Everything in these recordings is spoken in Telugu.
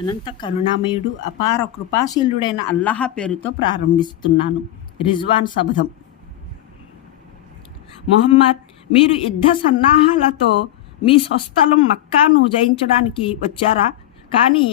అనంత కరుణామయుడు అపార కృపాశీలుడైన అల్లాహ్ పేరుతో ప్రారంభిస్తున్నాను. రిజ్వాన్ శబదం. మొహమ్మద్, మీరు యుద్ధ సన్నాహాలతో మీ స్వస్థలం మక్కాను జయించడానికి వచ్చారా? కానీ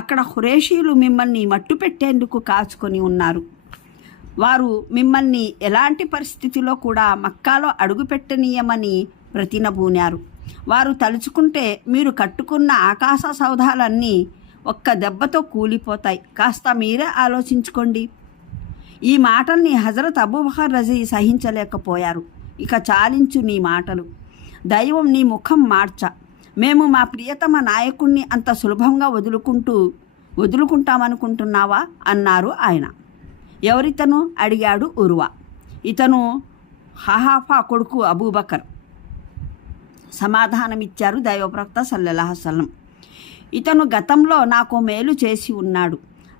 అక్కడ ఖురేషీలు మిమ్మల్ని మట్టుపెట్టేందుకు కాచుకొని ఉన్నారు. వారు మిమ్మల్ని ఎలాంటి పరిస్థితిలో కూడా మక్కాలో అడుగుపెట్టనీయమని ప్రతినబూనారు. వారు తలుచుకుంటే మీరు కట్టుకున్న ఆకాశ సౌధాలన్నీ ఒక్క దెబ్బతో కూలిపోతాయి. కాస్త మీరే ఆలోచించుకోండి. ఈ మాటల్ని హజరత్ అబూబకర్ రజీ సహించలేకపోయారు. ఇక చాలించు నీ మాటలు. దైవం నీ ముఖం మార్చ. మేము మా ప్రియతమ నాయకుణ్ణి అంత సులభంగా వదులుకుంటామనుకుంటున్నావా అన్నారు ఆయన. ఎవరితను అడిగాడు ఉర్వా. ఇతను హహాఫా కొడుకు అబూబకర్ సమాధానమిచ్చారు దైవప్రవక్త సల్లల్లాహు అలైహి వసల్లం. ఇతను గతంలో నాకు మేలు చేసి ఉన్నాడు.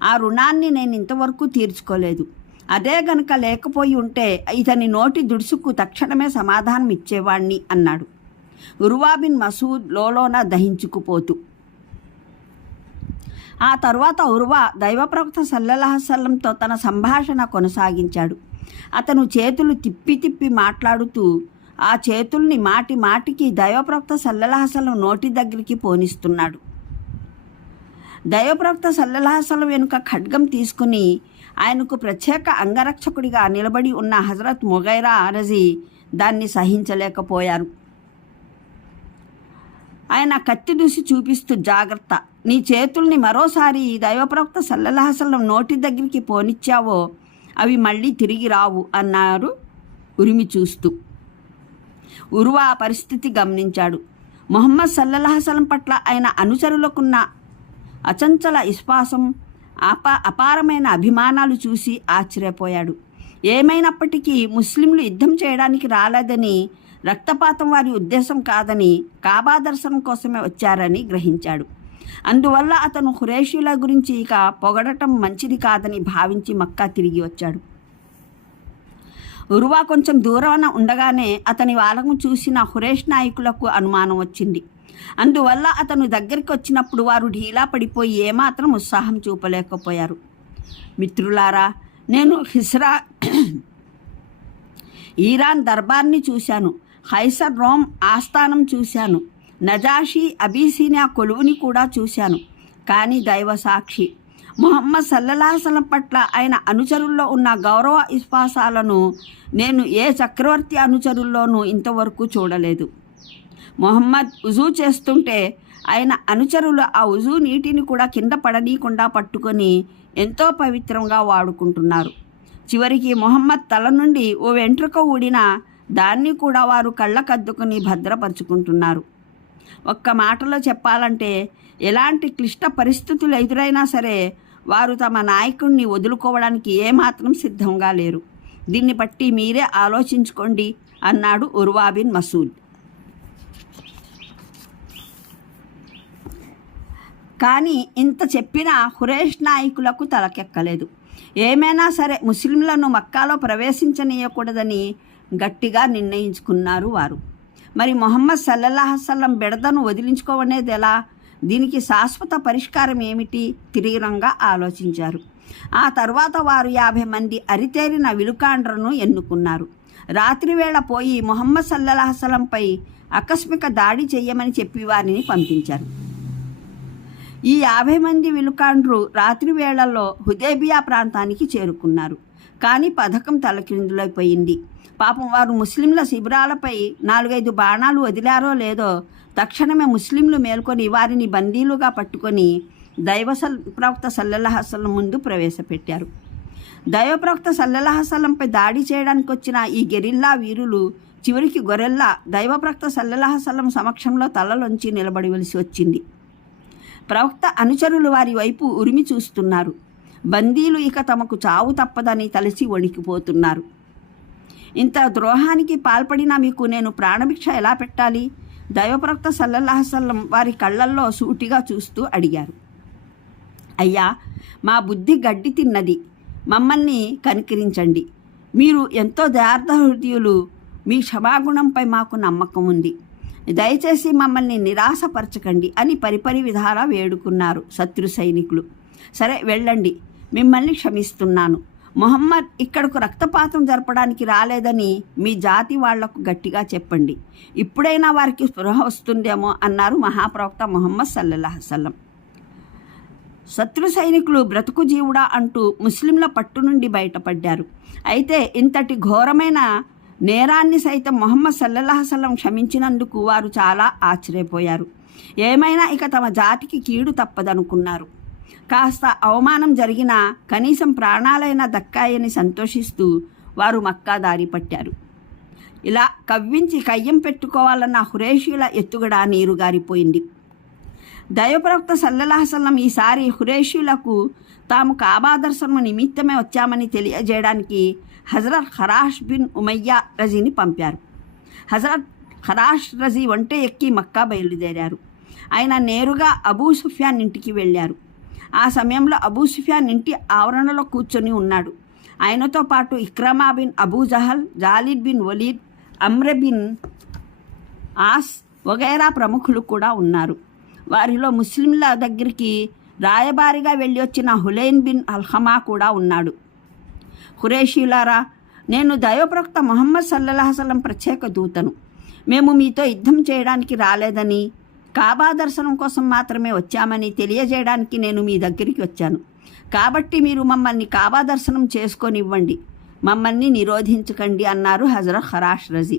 ఆ రుణాన్ని నేను ఇంతవరకు తీర్చుకోలేదు. అదే గనుక లేకపోయి ఉంటే ఇతని నోటి దుడుసుకు తక్షణమే సమాధానం ఇచ్చేవాణ్ణి అన్నాడు ఉర్వా బిన్ మసూద్ లోలోన దహించుకుపోతూ. ఆ తర్వాత ఉర్వా దైవప్రవక్త సల్లల్లాహు అలైహి వసల్లంతో తన సంభాషణ కొనసాగించాడు. అతను చేతులు తిప్పి మాట్లాడుతూ ఆ చేతుల్ని మాటికి దైవప్రవక్త సల్లల్లాహు అలైహి వసల్లం నోటి దగ్గరికి పోనిస్తున్నాడు. దైవప్రవక్త సల్లల్లాహు అలైహి వసల్లం వెనుక ఖడ్గం తీసుకుని ఆయనకు ప్రత్యేక అంగరక్షకుడిగా నిలబడి ఉన్న హజరత్ ముగైరా రజీ దాన్ని సహించలేకపోయారు. ఆయన కత్తి దూసి చూపిస్తూ, జాగ్రత్త, నీ చేతుల్ని మరోసారి దైవప్రవక్త సల్లల్లాహు అలైహి వసల్లం నోటి దగ్గరికి పోనిచ్చావో అవి మళ్ళీ తిరిగి రావు అన్నారు ఉరిమి చూస్తూ. ఉర్వా పరిస్థితి గమనించాడు. ముహమ్మద్ సల్లల్లాహు అలైహి వసల్లం పట్ల ఆయన అనుచరులకున్న అచంచల విశ్వాసం, అపారమైన అభిమానాలు చూసి ఆశ్చర్యపోయాడు. ఏమైనప్పటికీ ముస్లింలు యుద్ధం చేయడానికి రాలేదని, రక్తపాతం వారి ఉద్దేశం కాదని, కాబా దర్శనం కోసమే వచ్చారని గ్రహించాడు. అందువల్ల అతను ఖురేషీల గురించి ఇక పొగడటం మంచిది కాదని భావించి మక్కా తిరిగి వచ్చాడు. ఉర్వా కొంచెం దూరాన ఉండగానే అతని వాళ్ళను చూసిన ఖురేష్ నాయకులకు అనుమానం వచ్చింది. అందువల్ల అతను దగ్గరికి వచ్చినప్పుడు వారు ఢీలా పడిపోయి ఏమాత్రం ఉత్సాహం చూపలేకపోయారు. మిత్రులారా, నేను ఈరాన్ దర్బార్ని చూశాను. ఖైసర్ రోమ్ ఆస్థానం చూశాను. నజాషీ అబీసీనియా కొలువుని కూడా చూశాను. కానీ దైవ సాక్షి, ముహమ్మద్ సల్లల్లాహు అలైహి వసల్లం పట్ల ఆయన అనుచరుల్లో ఉన్న గౌరవ విశ్వాసాలను నేను ఏ చక్రవర్తి అనుచరుల్లోనూ ఇంతవరకు చూడలేదు. ముహమ్మద్ ఉజూ చేస్తుంటే ఆయన అనుచరులు ఆ ఉజూ నీటిని కూడా కింద పడనీయకుండా పట్టుకొని ఎంతో పవిత్రంగా వాడుకుంటున్నారు. చివరికి ముహమ్మద్ తల నుండి ఓ వెంట్రుక ఊడినా దాన్ని కూడా వారు కళ్ళకద్దుకుని భద్రపరుచుకుంటున్నారు. ఒక్క మాటలో చెప్పాలంటే, ఎలాంటి క్లిష్ట పరిస్థితులు ఎదురైనా సరే వారు తమ నాయకుడిని వదులుకోవడానికి ఏమాత్రం సిద్ధంగా లేరు. దీన్ని బట్టి మీరే ఆలోచించుకోండి అన్నాడు ఉర్వా బిన్ మసూద్. కానీ ఇంత చెప్పినా ఖురేష్ నాయకులకు తలకెక్కలేదు. ఏమైనా సరే ముస్లింలను మక్కాలో ప్రవేశించనీయకూడదని గట్టిగా నిర్ణయించుకున్నారు వారు. మరి ముహమ్మద్ సల్లల్లాహు అలైహి వసల్లం బెడదను వదిలించుకోవనేది ఎలా? దీనికి శాశ్వత పరిష్కారం ఏమిటి? తీవ్రంగా ఆలోచించారు. ఆ తర్వాత వారు 50 మంది అరితేరిన విలుకాండ్రను ఎన్నుకున్నారు. రాత్రివేళ పోయి ముహమ్మద్ సల్లల్లాహు అలైహి వసల్లంపై ఆకస్మిక దాడి చేయమని చెప్పి వారిని పంపించారు. ఈ 50 మంది విలుకాండ్రు రాత్రి వేళల్లో హుదైబియా ప్రాంతానికి చేరుకున్నారు. కానీ పథకం తలకిందులైపోయింది. పాపం వారు ముస్లింల శిబిరాలపై 4-5 బాణాలు వదిలారో లేదో తక్షణమే ముస్లింలు మేల్కొని వారిని బందీలుగా పట్టుకొని ప్రవక్త సల్లల్లాహు అలైహి వసల్లం ముందు ప్రవేశపెట్టారు. దైవప్రవక్త సల్లల్లాహు అలైహి వసల్లంపై దాడి చేయడానికి వచ్చిన ఈ గెరిల్లా వీరులు చివరికి గొరెల్లా దైవప్రవక్త సల్లల్లాహు అలైహి వసల్లం సమక్షంలో తలలోంచి నిలబడవలసి వచ్చింది. ప్రవక్త అనుచరులు వారి వైపు ఉరిమి చూస్తున్నారు. బందీలు ఇక తమకు చావు తప్పదని తలసి వణికిపోతున్నారు. ఇంత ద్రోహానికి పాల్పడిన మీకు నేను ప్రాణభిక్ష ఎలా పెట్టాలి? దైవప్రవక్త సల్లల్లాహు అలైహి వసల్లం వారి కళ్ళల్లో సూటిగా చూస్తూ అడిగారు. అయ్యా, మా బుద్ధి గడ్డి తిన్నది, మమ్మల్ని కనికరించండి. మీరు ఎంతో దయార్థ హృదయులు, మీ క్షమాగుణంపై మాకు నమ్మకం ఉంది. దయచేసి మమ్మల్ని నిరాశపరచకండి అని పరిపరి విధాలా వేడుకున్నారు శత్రు సైనికులు. సరే వెళ్ళండి, మిమ్మల్ని క్షమిస్తున్నాను. మొహమ్మద్ ఇక్కడకు రక్తపాతం జరపడానికి రాలేదని మీ జాతి వాళ్లకు గట్టిగా చెప్పండి. ఇప్పుడైనా వారికి స్పృహ వస్తుందేమో అన్నారు మహాప్రవక్త ముహమ్మద్ సల్లల్లాహు అలైహి వసల్లం. శత్రు సైనికులు బ్రతుకు జీవుడా అంటూ ముస్లింల పట్టు నుండి బయటపడ్డారు. అయితే ఇంతటి ఘోరమైన నేరాన్ని సైతం ముహమ్మద్ సల్లల్లాహు అలైహి వసల్లం క్షమించినందుకు వారు చాలా ఆశ్చర్యపోయారు. ఏమైనా ఇక తమ జాతికి కీడు తప్పదనుకున్నారు. కాస్త అవమానం జరిగినా కనీసం ప్రాణాలైనా దక్కాయని సంతోషిస్తూ వారు మక్కా దారి పట్టారు. ఇలా కవ్వించి కయ్యం పెట్టుకోవాలన్న హురేషీల ఎత్తుగడ నీరుగారిపోయింది. దైవప్రవక్త సల్లల్లాహు అలైహి వసల్లం ఈసారి హురేషీలకు తాము కాబా దర్శనం నిమిత్తమే వచ్చామని తెలియజేయడానికి హజరత్ ఖరాష్ బిన్ ఉమయ్యా రజీని పంపారు. హజరత్ ఖరాష్ రజీ ఒంటె ఎక్కి మక్కా బయలుదేరారు. ఆయన నేరుగా అబూ సుఫ్యాన్ ఇంటికి వెళ్ళారు. ఆ సమయంలో అబూ సుఫ్యాన్ ఇంటి ఆవరణలో కూర్చొని ఉన్నాడు. ఆయనతో పాటు Ikrima bin Abu Jahl, Khalid bin Walid, Amr bin Aas వగైరా ప్రముఖులు కూడా ఉన్నారు. వారిలో ముస్లింల దగ్గరికి రాయబారిగా వెళ్ళి వచ్చిన హులైన్ బిన్ అల్హమా కూడా ఉన్నాడు. ఖురేషీలారా, నేను దైవప్రవక్త ముహమ్మద్ సల్లల్లాహు అలైహి వసల్లం ప్రత్యేక దూతను. మేము మీతో యుద్ధం చేయడానికి రాలేదని, కాబా దర్శనం కోసం మాత్రమే వచ్చామని తెలియజేయడానికి నేను మీ దగ్గరికి వచ్చాను. కాబట్టి మీరు మమ్మల్ని కాబా దర్శనం చేసుకొనివ్వండి, మమ్మల్ని నిరోధించకండి అన్నారు హజరత్ ఖరాష్ రజీ.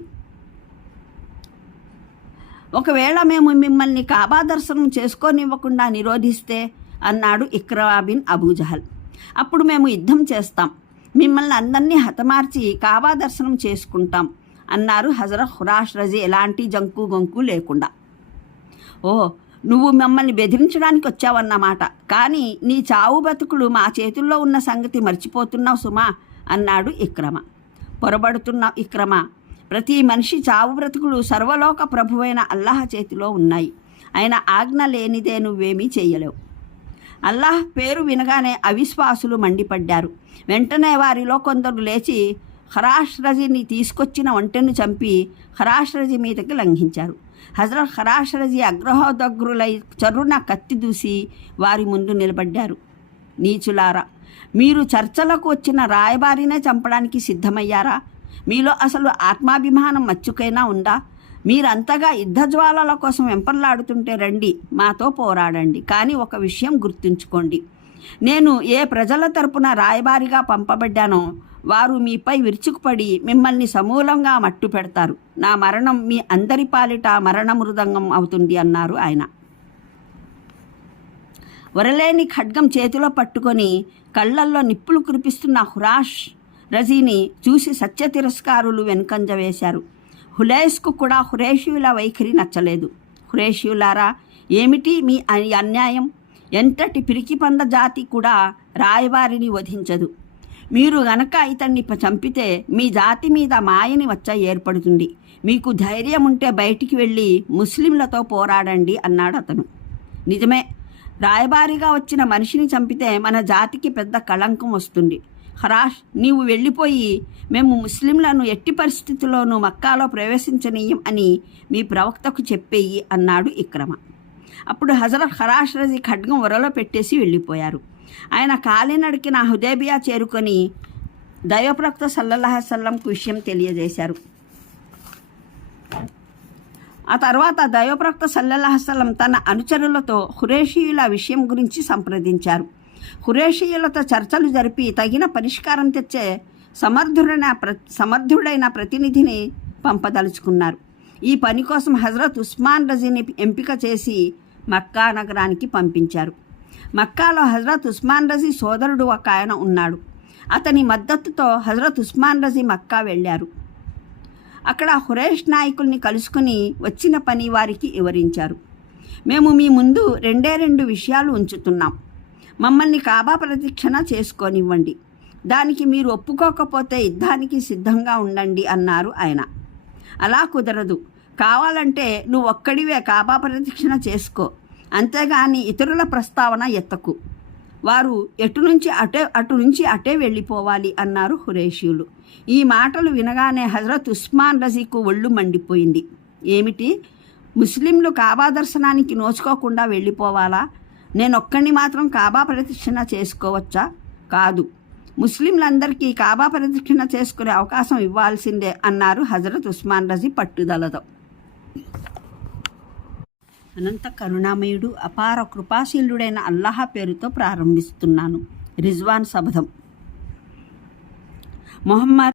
ఒకవేళ మేము మిమ్మల్ని కాబా దర్శనం చేసుకోనివ్వకుండా నిరోధిస్తే అన్నాడు ఇక్రమా బిన్ అబూ జహల్, అప్పుడు మేము యుద్ధం చేస్తాం, మిమ్మల్ని అందరినీ హతమార్చి కాబా దర్శనం చేసుకుంటాం అన్నారు హజరత్ ఖరాష్ రజీ ఎలాంటి జంకు గొంకు లేకుండా. ఓ, నువ్వు మమ్మల్ని బెదిరించడానికి వచ్చావన్నమాట, కానీ నీ చావు బతుకులు మా చేతుల్లో ఉన్న సంగతి మర్చిపోతున్నావు సుమా అన్నాడు ఇక్రమ. పొరబడుతున్న ఇక్రమ, ప్రతి మనిషి చావు బ్రతుకులు సర్వలోక ప్రభువైన అల్లాహ్ చేతిలో ఉన్నాయి. ఆయన ఆజ్ఞ లేనిదే నువ్వేమీ చేయలేవు. అల్లాహ్ పేరు వినగానే అవిశ్వాసులు మండిపడ్డారు. వెంటనే వారిలో కొందరు లేచి ఖరాష్ రజీని తీసుకొచ్చిన ఒంటెను చంపి ఖరాష్ రజీ మీదకి లంఘించారు. హజరత్ ఖరాష్ రజీ అగ్రహోదగ్రులై చర్రున కత్తి దూసి వారి ముందు నిలబడ్డారు. నీచులారా, మీరు చర్చలకు వచ్చిన రాయబారినే చంపడానికి సిద్ధమయ్యారా? మీలో అసలు ఆత్మాభిమానం మచ్చుకైనా ఉందా? మీరంతగా యుద్ధజ్వాలల కోసం వెంపర్లాడుతుంటే రండి, మాతో పోరాడండి. కానీ ఒక విషయం గుర్తుంచుకోండి, నేను ఏ ప్రజల తరపున రాయబారిగా పంపబడ్డానో వారు మీపై విరుచుకుపడి మిమ్మల్ని సమూలంగా మట్టు పెడతారు. నా మరణం మీ అందరి పాలిట మరణ మృదంగం అవుతుంది అన్నారు ఆయన. వరలేని ఖడ్గం చేతిలో పట్టుకొని కళ్ళల్లో నిప్పులు కురిపిస్తున్న ఖరాష్ రజీని చూసి సత్య తిరస్కారులు వెనుకంజ వేశారు. హులైస్కు కూడా ఖురేషీయుల వైఖరి నచ్చలేదు. ఖురేషీయులారా, ఏమిటి మీ అన్యాయం? ఎంతటి పిరికిపంద జాతి కూడా రాయబారిని వధించదు. మీరు గనక ఇతన్ని చంపితే మీ జాతి మీద మాయని వచ్చ ఏర్పడుతుంది. మీకు ధైర్యం ఉంటే బయటికి వెళ్ళి ముస్లింలతో పోరాడండి అన్నాడు అతను. నిజమే, రాయబారిగా వచ్చిన మనిషిని చంపితే మన జాతికి పెద్ద కళంకం వస్తుంది. ఖరాష్, నీవు వెళ్ళిపోయి మేము ముస్లింలను ఎట్టి పరిస్థితుల్లోనూ మక్కాలో ప్రవేశించనీయం అని మీ ప్రవక్తకు చెప్పేయి అన్నాడు ఇక్రమ. అప్పుడు హజరత్ ఖరాష్ రజీ ఖడ్గం వరలో పెట్టేసి వెళ్ళిపోయారు. ఆయన కాలినడికిన హుదైబియా చేరుకొని దైవప్రవక్త సల్లల్లాహు అలైహి వసల్లంకు విషయం తెలియజేశారు. ఆ తర్వాత దైవప్రవక్త సల్లల్లాహు అలైహి వసల్లం తన అనుచరులతో ఖురేషీయుల విషయం గురించి సంప్రదించారు. ఖురేషీయులతో చర్చలు జరిపి తగిన పరిష్కారం తెచ్చే సమర్థుడైన ప్రతినిధిని పంపదలుచుకున్నారు. ఈ పని కోసం హజరత్ ఉస్మాన్ రజీని ఎంపిక చేసి మక్కా నగరానికి పంపించారు. మక్కాలో హజరత్ ఉస్మాన్ రజీ సోదరుడు ఒక ఆయన ఉన్నాడు. అతని మద్దతుతో హజరత్ ఉస్మాన్ రజీ మక్కా వెళ్ళారు. అక్కడ ఖురేష్ నాయకుల్ని కలుసుకుని వచ్చిన పని వారికి వివరించారు. మేము మీ ముందు రెండు విషయాలు ఉంచుతున్నాం. మమ్మల్ని కాబా ప్రదక్షిణ చేసుకోనివ్వండి, దానికి మీరు ఒప్పుకోకపోతే యుద్ధానికి సిద్ధంగా ఉండండి అన్నారు ఆయన. అలా కుదరదు, కావాలంటే నువ్వు ఒక్కడివే కాబా ప్రదక్షిణ చేసుకో, అంతేగాని ఇతరుల ప్రస్తావన ఎత్తకు. వారు అటు నుంచి అటే వెళ్ళిపోవాలి అన్నారు ఖురేషీయులు. ఈ మాటలు వినగానే హజరత్ ఉస్మాన్ రజీకు ఒళ్ళు మండిపోయింది. ఏమిటి, ముస్లింలు కాబా దర్శనానికి నోచుకోకుండా వెళ్ళిపోవాలా? నేనొక్కడిని మాత్రం కాబా ప్రదక్షిణ చేసుకోవచ్చా? కాదు, ముస్లింలందరికీ కాబా ప్రదక్షిణ చేసుకునే అవకాశం ఇవ్వాల్సిందే అన్నారు హజరత్ ఉస్మాన్ రజీ పట్టుదలతో. అనంత కరుణామయుడు అపార కృపాశీలుడైన అల్లాహ్ పేరుతో ప్రారంభిస్తున్నాను. రిజ్వాన్ శబదం. మొహమ్మద్